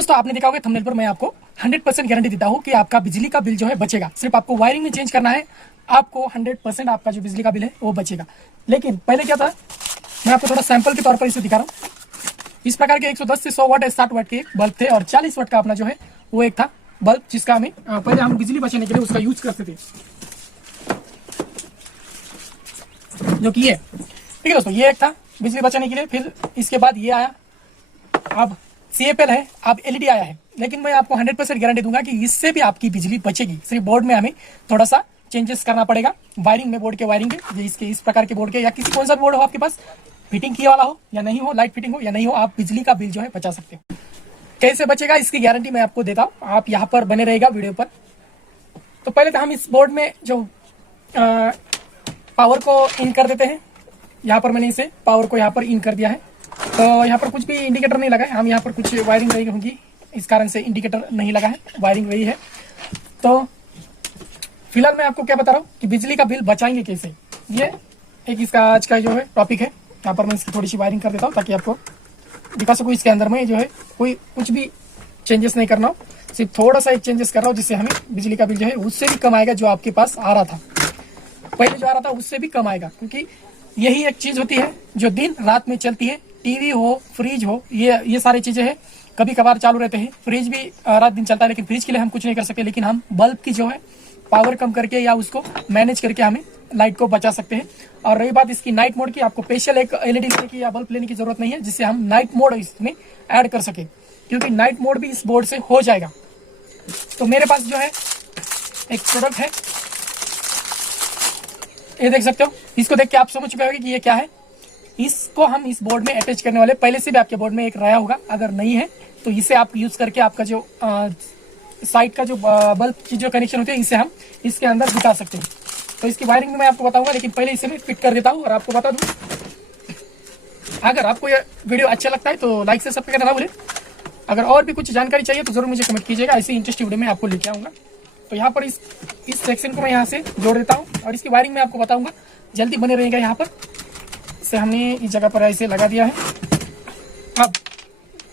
दोस्तों, आपने देखा होगा थंबनेल पर मैं आपको 100% गारंटी देता हूँ कि आपका बिजली का बिल जो है बचेगा। सिर्फ आपको वायरिंग में चेंज करना है, आपको 100% आपका जो बिजली का बिल है वो बचेगा। लेकिन पहले क्या था, मैं आपको थोड़ा सैंपल के तौर पर इसे दिखा रहा हूँ। इस प्रकार के 110 से 100 वाट 60 वाट के बल्ब थे और 40 वाट का अपना जो है वो एक था बल्ब, जिसका हमें पहले हम बिजली बचाने के लिए उसका यूज करते थे, जो कि ये ठीक है दोस्तों, ये एक था बिजली बचाने के लिए। फिर इसके बाद ये आया, अब CFL है, अब LED आया है। लेकिन मैं आपको 100% गारंटी दूंगा कि इससे भी आपकी बिजली बचेगी। सिर्फ बोर्ड में हमें थोड़ा सा चेंजेस करना पड़ेगा, वायरिंग में, बोर्ड के वायरिंग के, इसके इस प्रकार के बोर्ड के, या किसी कौन सा बोर्ड हो आपके पास, फिटिंग किया वाला हो या नहीं हो, लाइट फिटिंग हो या नहीं हो, आप बिजली का बिल जो है बचा सकते हो। कैसे बचेगा इसकी गारंटी मैं आपको देता हूँ, आप यहाँ पर बने रहेगा वीडियो पर। तो पहले तो हम इस बोर्ड में जो पावर को इन कर देते हैं। यहाँ पर मैंने इसे पावर को यहाँ पर इन कर दिया है। तो यहाँ पर कुछ भी इंडिकेटर नहीं लगा है, हम यहाँ पर कुछ वायरिंग वही होगी, इस कारण से इंडिकेटर नहीं लगा है, वायरिंग वही है। तो फिलहाल मैं आपको क्या बता रहा हूँ कि बिजली का बिल बचाएंगे कैसे, ये एक इसका आज का जो है टॉपिक है। यहाँ पर मैं इसकी थोड़ी सी वायरिंग कर देता हूँ ताकि आपको दिखा सकूँ। इसके अंदर में जो है कोई कुछ भी चेंजेस नहीं करना हो, सिर्फ थोड़ा सा एक चेंजेस कर रहा हूँ, जिससे हमें बिजली का बिल जो है उससे भी कम आएगा। जो आपके पास आ रहा था पहले, जो आ रहा था उससे भी कम आएगा, क्योंकि यही एक चीज होती है जो दिन रात में चलती है। टीवी हो, फ्रिज हो, ये सारी चीजें हैं, कभी कभार चालू रहते हैं। फ्रिज भी रात दिन चलता है, लेकिन फ्रिज के लिए हम कुछ नहीं कर सकते। लेकिन हम बल्ब की जो है पावर कम करके या उसको मैनेज करके हमें लाइट को बचा सकते हैं। और रही बात इसकी नाइट मोड की, आपको स्पेशल एक LED लेने की या बल्ब लेने की जरूरत नहीं है, जिससे हम नाइट मोड इसमें ऐड कर सके, क्योंकि नाइट मोड भी इस बोर्ड से हो जाएगा। तो मेरे पास जो है एक प्रोडक्ट है, ये देख सकते हो। इसको देख के आप समझ चुके होंगे कि ये क्या है। इसको हम इस बोर्ड में अटैच करने वाले, पहले से भी आपके बोर्ड में एक रहा होगा, अगर नहीं है तो इसे आप यूज करके आपका जो साइड का जो बल्ब की जो कनेक्शन होती है, इसे हम इसके अंदर बिठा सकते हैं। तो इसकी वायरिंग में मैं आपको बताऊंगा, लेकिन पहले इसे मैं फिट कर देता हूँ और आपको बता दूं। अगर आपको यह वीडियो अच्छा लगता है तो लाइक से सब्सक्राइब करना ना भूलें। अगर और भी कुछ जानकारी चाहिए तो जरूर मुझे कमेंट कीजिएगा, ऐसी इंटरेस्टिंग वीडियो मैं आपको लेके आऊंगा। तो यहाँ पर इस सेक्शन को मैं यहाँ से जोड़ देता हूँ और इसकी वायरिंग में आपको बताऊंगा, जल्दी बने रहेगा। यहाँ पर से हमने इस जगह पर ऐसे लगा दिया है।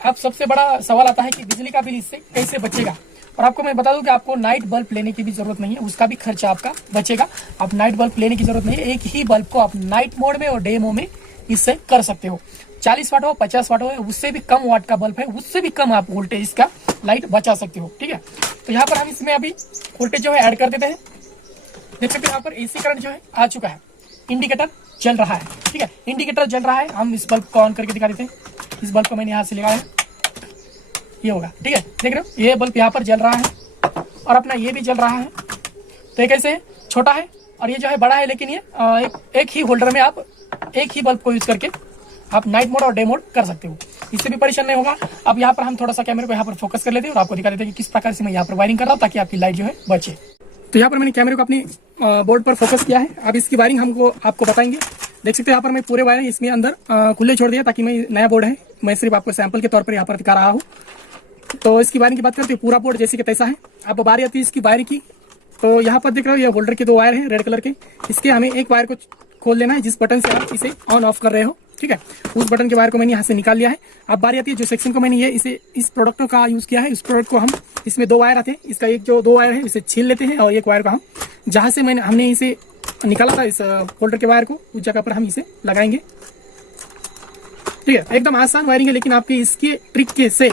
अब सबसे बड़ा सवाल आता है कि बिजली का बिल इससे कैसे बचेगा। और आपको मैं बता दूं कि आपको नाइट बल्ब लेने की भी जरूरत नहीं है, उसका भी खर्चा आपका बचेगा। आप नाइट बल्ब लेने की जरूरत नहीं है, एक ही बल्ब को आप नाइट मोड में और डे मोड में इससे कर सकते हो। 40 वाट हो, 50 वाट हो, उससे भी कम वाट का बल्ब है, उससे भी कम आप वोल्टेज का लाइट बचा सकते हो। ठीक है, तो यहाँ पर हम इसमें अभी वोल्टेज जो है ऐड कर देते हैं। देख सकते हैं यहाँ पर AC करंट जो है आ चुका है, इंडिकेटर जल रहा है। ठीक है, इंडिकेटर जल रहा है। हम इस बल्ब को ऑन करके दिखा देते हैं। इस बल्ब को मैंने यहाँ से लगाया है, ये होगा। ठीक है, देख रहे हो ये बल्ब यहाँ पर जल रहा है और अपना ये भी जल रहा है। तो ये कैसे है, छोटा है और ये जो है बड़ा है, लेकिन ये एक ही होल्डर में आप एक ही बल्ब को यूज करके आप नाइट मोड और डे मोड कर सकते हो, इससे भी परेशान नहीं होगा। अब यहाँ पर हम थोड़ा सा कैमरे को यहाँ पर फोकस कर लेते हैं और आपको दिखा देते हैं कि किस प्रकार से मैं यहाँ पर वायरिंग कर रहा हूँ ताकि आपकी लाइट जो है बचे। तो यहाँ पर मैंने कैमरे को अपनी बोर्ड पर फोकस किया है। अब इसकी वायरिंग हमको आपको बताएंगे। देख सकते हो यहाँ पर मैं पूरे वायर इसमें अंदर खुले छोड़ दिया, ताकि मैं नया बोर्ड है, मैं सिर्फ आपको सैंपल के तौर पर यहाँ पर दिखा रहा हूँ। तो इसकी वायरिंग की बात करते हैं, पूरा बोर्ड जैसे कि तैसा है। अब बारी आती है इसकी वायर की। तो यहाँ पर देख रहे हो ये होल्डर के 2 वायर हैं रेड कलर के। इसके हमें एक वायर को खोल लेना है, जिस बटन से आप इसे ऑन ऑफ कर रहे हो। ठीक है, उस बटन के वायर को मैंने यहाँ से निकाल लिया है। अब बारी आती है जो सेक्शन को मैंने इस प्रोडक्ट का यूज किया है, इस प्रोडक्ट को हम इसमें 2 वायर आते हैं, इसका एक जो 2 वायर है इसे छील लेते हैं और एक वायर को हम जहां से हमने इसे निकाला था इस होल्डर के वायर को, उस जगह पर हम इसे लगाएंगे। ठीक है, एकदम आसान वायरिंग है, लेकिन आपकी इसके ट्रिक के से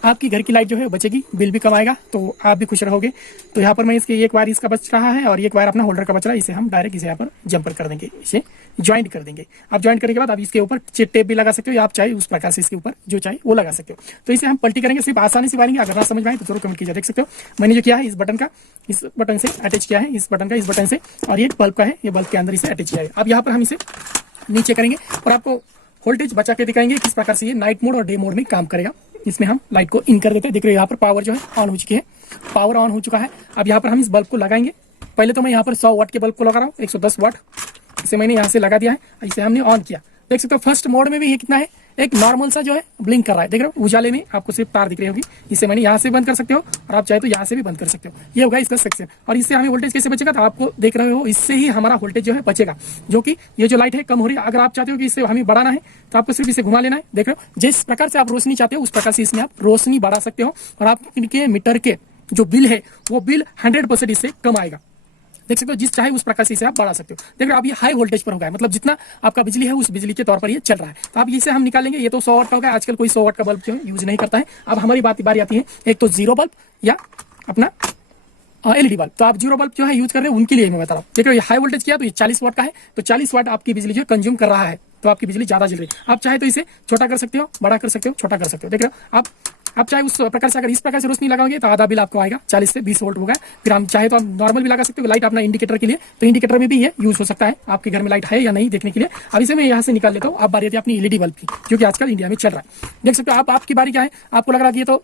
आपकी घर की लाइट जो है बचेगी, बिल भी कम आएगा, तो आप भी खुश रहोगे। तो यहाँ पर मैं इसके एक वायर इसका बच रहा है और एक वायर अपना होल्डर का बच रहा है, इसे हम डायरेक्ट इसे यहाँ पर जंपर कर देंगे, इसे ज्वाइंट कर देंगे। आप ज्वाइंट करने के बाद आप इसके ऊपर टेप भी लगा सकते हो, या आप चाहे उस प्रकार से इसके ऊपर जो चाहे वो लगा सकते हो। तो इसे हम पलटी करेंगे, सिर्फ आसानी से वायरिंग। अगर ना समझ में आए तो जरूर कमेंट कीजिए। देख सकते हो मैंने जो किया है, इस बटन से अटैच किया है, इस बटन का इस बटन से, और ये बल्ब का है, ये बल्ब के अंदर इसे अटैच किया है। अब यहाँ पर हम इसे नीचे करेंगे और आपको वोल्टेज बचा के दिखाएंगे किस प्रकार से ये नाइट मोड और डे मोड में काम करेगा। इसमें हम लाइट को इन कर देते हैं। देख रहे हो यहाँ पर पावर जो है ऑन हो चुकी है, पावर ऑन हो चुका है। अब यहाँ पर हम इस बल्ब को लगाएंगे। पहले तो मैं यहाँ पर 100 वाट के बल्ब को लगा रहा हूँ, 110 वाट इसे मैंने यहाँ से लगा दिया है, इसे हमने ऑन किया। देख सकते हो फर्स्ट मोड में भी ये कितना है, एक नॉर्मल सा जो है ब्लिंक कर रहा है, देख रहे हो उजाले में आपको सिर्फ तार दिख रही होगी। इसे मैंने यहाँ से बंद कर सकते हो और आप चाहे तो यहाँ से भी बंद कर सकते हो। ये होगा इसका सेक्शन। और इससे हमें वोल्टेज कैसे बचेगा, तो आपको देख रहे हो इससे ही हमारा वोल्टेज जो है बचेगा, जो कि ये जो लाइट है कम हो रही है। अगर आप चाहते हो कि इससे हमें बढ़ाना है तो आपको सिर्फ इसे घुमा लेना है, देख रहे हो जिस प्रकार से आप रोशनी चाहते हो उस प्रकार से इसमें आप रोशनी बढ़ा सकते हो और आपके मीटर के जो बिल है वो बिल 100% इससे कम आएगा। देख सकते हो जिस चाहे उस प्रकार से इसे आप बढ़ा सकते हो। देखो अब ये हाई वोल्टेज पर होगा, मतलब जितना आपका बिजली है उस बिजली के तौर पर ये चल रहा है। तो आप इसे हम निकालेंगे, ये तो 100 वाट का होगा। आजकल कोई 100 वाट का बल्ब जो है यूज नहीं करता है। अब हमारी बारी आती है एक तो जीरो बल्ब या अपना एलईडी बल्ब। तो आप जीरो बल्ब जो है यूज कर रहे हैं उनके लिए मैं बता रहा हूँ। देखो ये हाई वोल्टेज किया तो ये 40 वाट का है, तो 40 वाट आपकी बिजली जो कंज्यूम कर रहा है, तो आपकी बिजली ज्यादा जल रही है। आप चाहे तो इसे छोटा कर सकते हो, बड़ा कर सकते हो, छोटा कर सकते हो। देख रहे हो आप चाहे उस प्रकार से अगर इस प्रकार से रोशनी लगाओगे तो आधा बिल आपको आएगा, 40 से 20 वोल्ट होगा। फिर हम चाहे तो आप नॉर्मल भी लगा सकते हो, लाइट अपना इंडिकेटर के लिए, तो इंडिकेटर में भी ये यूज हो सकता है आपके घर में लाइट है या नहीं देखने के लिए। अब इसे मैं यहाँ से निकाल लेता हूँ। आप बारी आती है अपनी एलईडी बल्ब की, जो कि आजकल इंडिया में चल रहा है। देख सकते हो आपकी बारी क्या है, आपको लग रहा है कि ये तो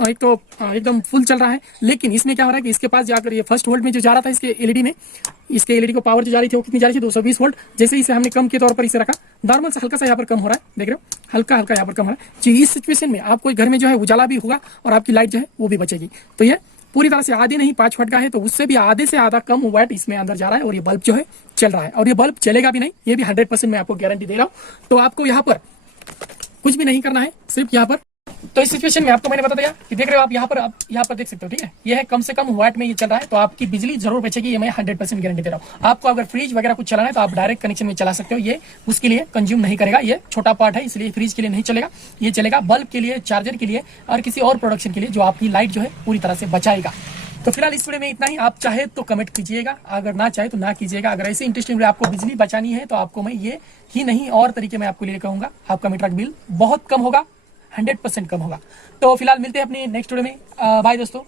एक तो एकदम फुल चल रहा है, लेकिन इसमें क्या हो रहा है कि इसके पास जाकर ये फर्स्ट वोल्ट में जो जा रहा था इसके एलईडी में, इसके एलईडी को पावर जो जा रही थी वो कितनी जा रही थी, 220 वोल्ट। जैसे इसे हमने कम के तौर पर इसे रखा, नॉर्मल से हल्का सा यहाँ पर कम हो रहा है, देख रहे हो हल्का हल्का यहाँ पर कम हो रहा है जी। इस सिचुएशन में आपको घर में जो है उजाला भी होगा और आपकी लाइट जो है वो भी बचेगी। तो ये पूरी तरह से आधी नहीं 5 वाट का है, तो उससे भी आधे से आधा कम वाट इसमें अंदर जा रहा है और ये बल्ब जो है चल रहा है। और ये बल्ब चलेगा भी नहीं, ये भी 100% मैं आपको गारंटी दे रहा हूँ। तो आपको यहाँ पर कुछ भी नहीं करना है, सिर्फ यहाँ पर। तो इस सिचुएशन में आपको मैंने बता दिया कि देख रहे हो आप यहाँ पर देख सकते हो, ठीक है। ये है कम से कम वाट में ये चल रहा है, तो आपकी बिजली जरूर बचेगी, ये मैं 100% गारंटी दे रहा हूँ। आपको अगर फ्रिज वगैरह कुछ चलाना है तो आप डायरेक्ट कनेक्शन में चला सकते हो, ये उसके लिए कंज्यूम नहीं करेगा। ये छोटा पार्ट है इसलिए फ्रिज के लिए नहीं चलेगा, ये चलेगा बल्ब के लिए, चार्जर के लिए और किसी और प्रोडक्शन के लिए जो आपकी लाइट जो है पूरी तरह से बचाएगा। तो फिलहाल इस वीडियो में इतना ही। आप चाहे तो कमेंट कीजिएगा, अगर ना चाहे तो ना कीजिएगा। अगर ऐसे इंटरेस्टिंग वीडियो आपको बिजली बचानी है तो आपको मैं ये ही नहीं और तरीके में आपको लिए कहूंगा, आपका मीटर बिल बहुत कम होगा, 100% कम होगा। तो फिलहाल मिलते हैं अपनी नेक्स्ट वीडियो में। बाय दोस्तों।